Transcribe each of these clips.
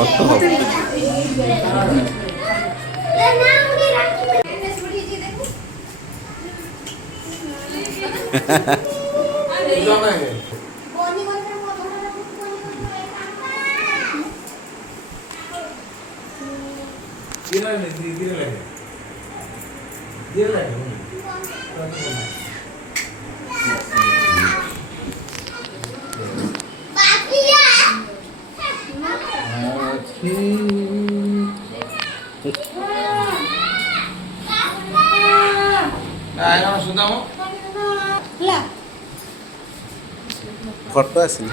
Photo ହବ। Photo ଆସିନି।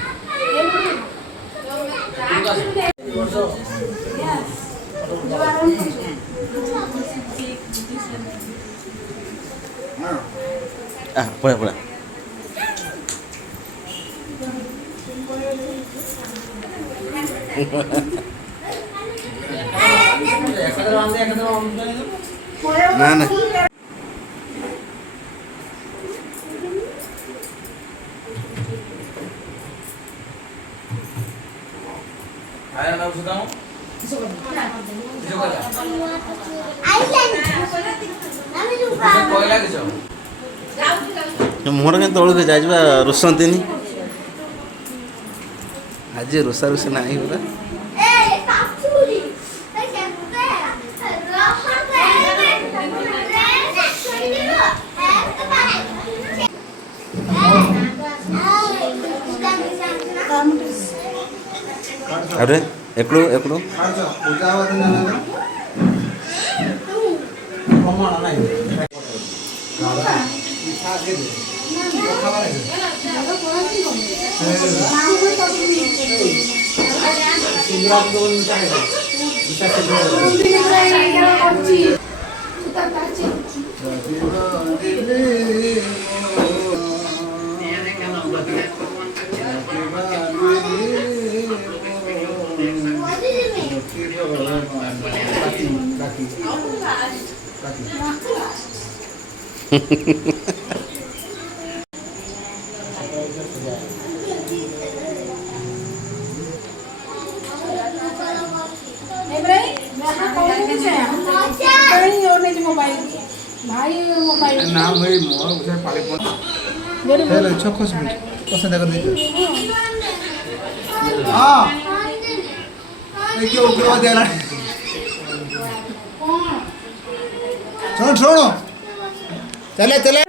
ପଳା ପଳା। ନା ନା ମୁହଁଟା କେମିତି ତଳକୁ ଯାଇଯିବା ରୁଷନ୍ତିନି। ଆଜି ରୁଷା ରୁଷି ନାହିଁ ପୁରା। अरे एकड़ो एकड़ो छोड़ो चले चले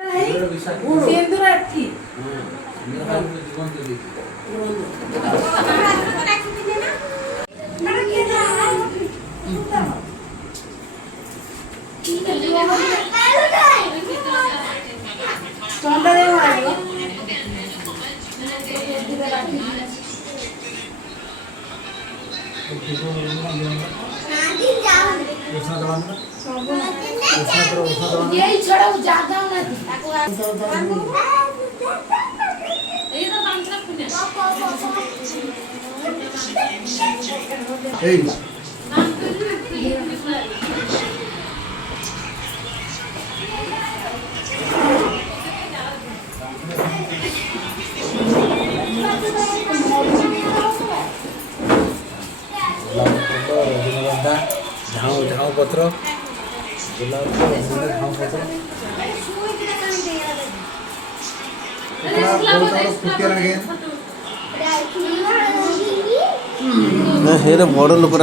झाऊ झाऊ पत्र गुलाब झाऊ पत्र हेरे बड़ लोक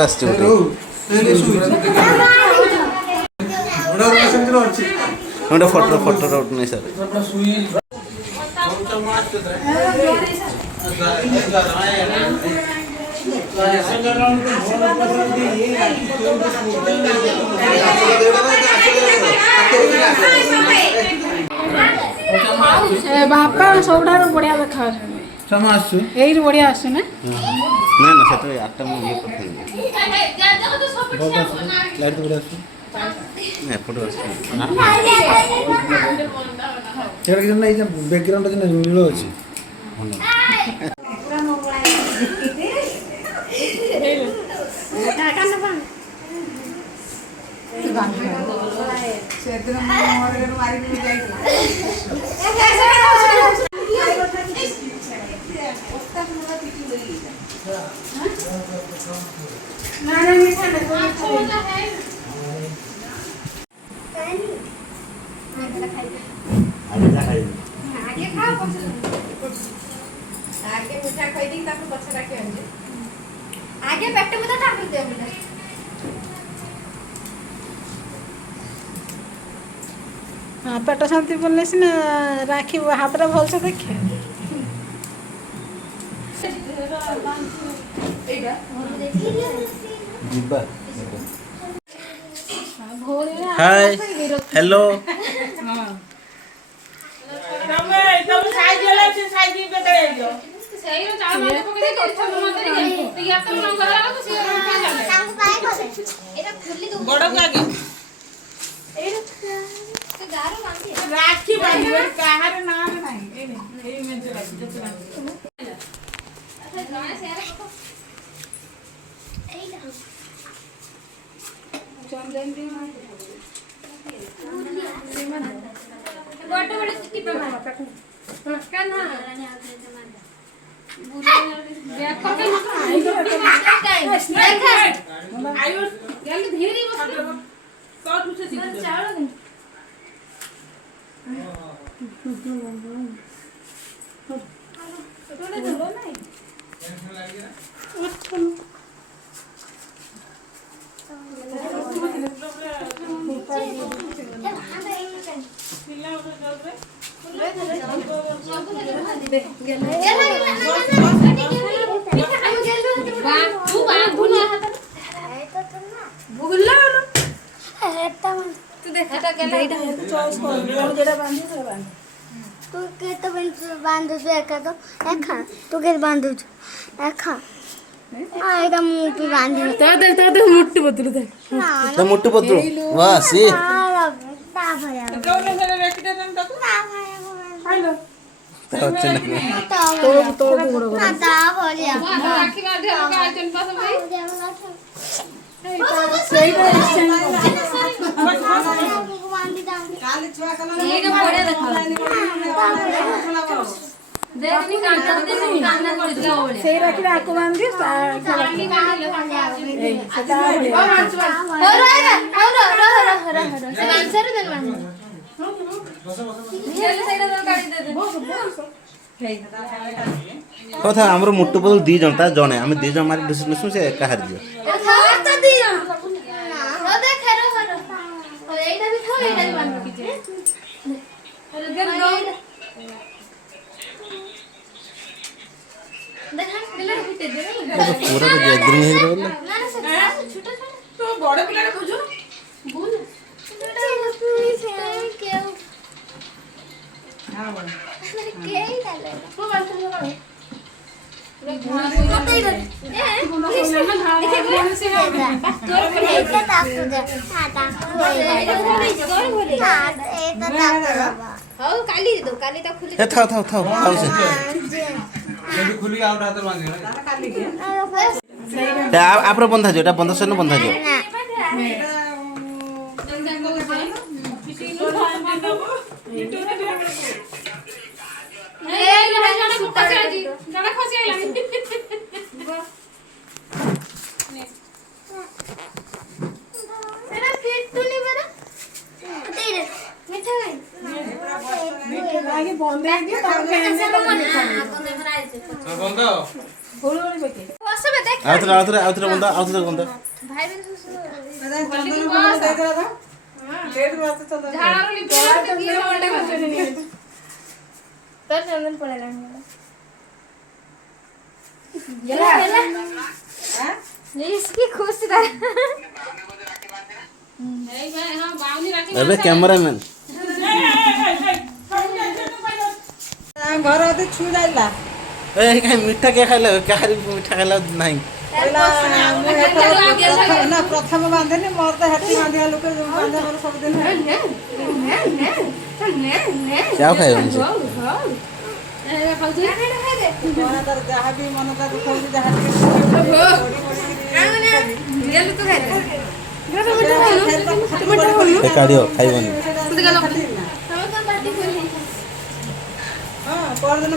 गोटे फोटो फोटो नहीं सर बापा सबुठार बढ़िया देखा बढ़िया आसु ना ना ना से आठटा मुझे बैकग्राउंड नील अच्छी ना ना मीठा ना आगे खाओ आगे मीठा खाई दी ताको पछे रखे आगे पेट में तो ठाकुर दे बेटा हाँ पेट शांति बोलने से ना राखी हाथ रे भल से देखे ଯିବା ହାय ହ୍ୟାଲୋ ତମେ ସାଇଜ ହେଲା ସେ ସାଇଜ ବେଦରେ ହେଇଯିବ ସେଇର ଚାଳ ମାନେ ପକେଇ ଦେ ଛୋଟ ମନ୍ଦିର ଗଲି ଇଆ ତ ନ ଗଲା ତ ସେ ତାଙ୍କୁ ପାଏ କଲେ ଏଟା ଖୁଲି ଦଉ ବଡକୁ ଆଗେ ଏଇଟା ସେ ଗାର ବାନ୍ଧି ରାକ୍ଷୀ ବାନ୍ଧିବ କାହାର ନାଁ ନାହିଁ ଏଇ ମେଞ୍ଚେ ରାକ୍ଷୀ ଯେତେ ରାକ୍ଷୀ ଆଚ୍ଛା ଜଣେ ସେରା ପକ ଏଇଟା चंदन दी बड़ बड़ सिटी पे मार का ना बैक कर आयु जल्दी धीरे बस तो तुझे सीख चावल थोड़ा दो नहीं मुट्ठी बदलू दे ତ ମୁଟୁ ପତ୍ର ବା ସି ଯୋଉନେ ସେରେ ରେକିଟେ ଦେନ ତାକୁ हेलो ତା ଅଛି ନା तो तो गुड़ गुड़ राखी बांधे का आइटम पास भाई ସେଇଟା ଏକ୍ସଚେଞ୍ଜ କାଲି ଛୁଆ କଲା ଏଇଟା ବଢିଆ ଦେଖା देखनी कांटा देखनी कांटा पड़िला ओले ସେଇ ରାଖିରେ ଆକୁ ବାନ୍ଧି कांडी बांधिले ଏଇ ସେଟା ବଢିଆ से आंसर देन मान चल साइड रो गाड़ी दे दे କଥା ଆମର ମୁଟୁ ପତ୍ର ଦି ଜଣ ତା ଜଣେ ଆମେ ଦି ଜଣ ମାରି ଡିସିସନ ସେ ଏକା ହାରିଯିବ तो दी रो देख रो एटा भी थाओ एटा भी बांध कीजे अरे देख दो देखा दिले बिते दे ପୁରା ତ ଗ୍ୟାଦରିଂ ହେଇଗଲା ना ना छोटा छोटा तो बड़ पिलारे बुझु बोल छोटा से के हां के डाले को बात कर ଏ ଥାଉ ଥାଉ ଥାଉ ଥାଉ ସେ खुली आउट हाथ बांधे ଆପରେ ବନ୍ଧା ଯିବ ଏଟା ବନ୍ଧା ସହିତ ବନ୍ଧା ଯିବ आगे बंद है दियो तार बंद फूल वाली पके ଆଉଥରେ ବନ୍ଧା ଆଉଥରେ ବନ୍ଧା चंदन पड़ेगा इसकी खुशी था ଏବେ କ୍ୟାମେରାମ୍ୟାନ୍ घर अते छु जाइला ए काहे मिठा के खाइला काहरी मिठा खाइला नहीं ना प्रथम बांधेनी मोर तो हेती बांधिया लोक बांधे मोर सब दिन क्या खाइबनी से मन तर जहा भी मन तर दुख जहा ए काडियो खाइबनी हां पर दिन